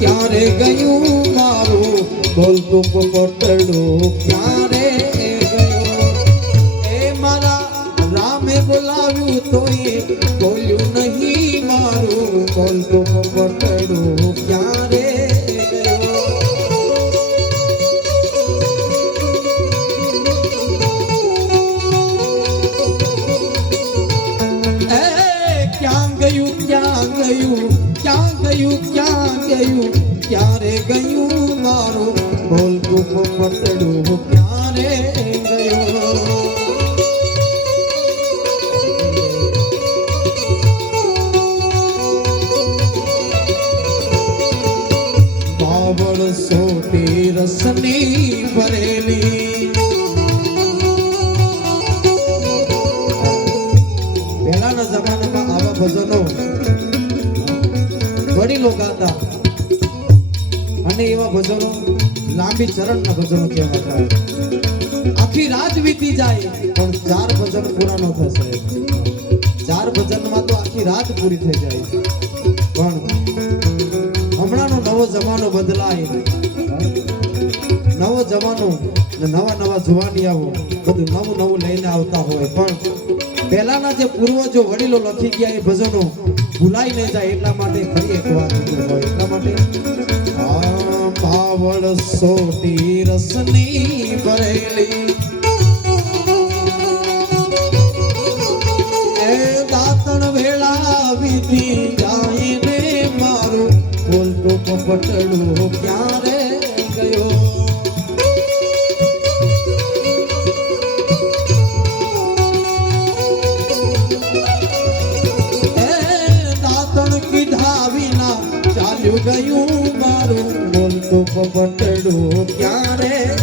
ક્યારે ગયું મારું બોલતું પોપટડું ક્યારે ગયું એ મારા રામે બોલાવ્યું તોય બોલ્યું નહીં મારું બોલતું પોપટડું ક્યારે ક્યારે ગયું મારું બોલતું પોપટડું ક્યારે ગયું બાવળ સોટી રસની ભરેલી પહેલાના જમાનામાં આવા ભજનો વડીલો ગાતા અને એવા ભજનો લાંબી ચરણના ભજનો કહેવાતા આખી રાત વીતી જાય પણ 4 ભજન પૂરા ન થશે 4 ભજનમાં તો આખી રાત પૂરી થઈ જાય પણ હમણાંનો નવો જમાનો બદલાય નવો જમાનો નવા જુવાનિયાઓ બધું નવું લઈને આવતા હોય પણ પહેલાના જે પૂર્વજો વડીલો લખી ગયા એ ભજનો ભૂલાઈ ન જાય એટલા માટે ફરી એક વાત હોય એટલા માટે પાવળ સોટી રસની ભરેલી એ દાતણ વેળા વીતી જાય ને મારું બોલતું પોપટડું ક્યારે ગયો ગયું મારું બોલતું પોપટડું ક્યારે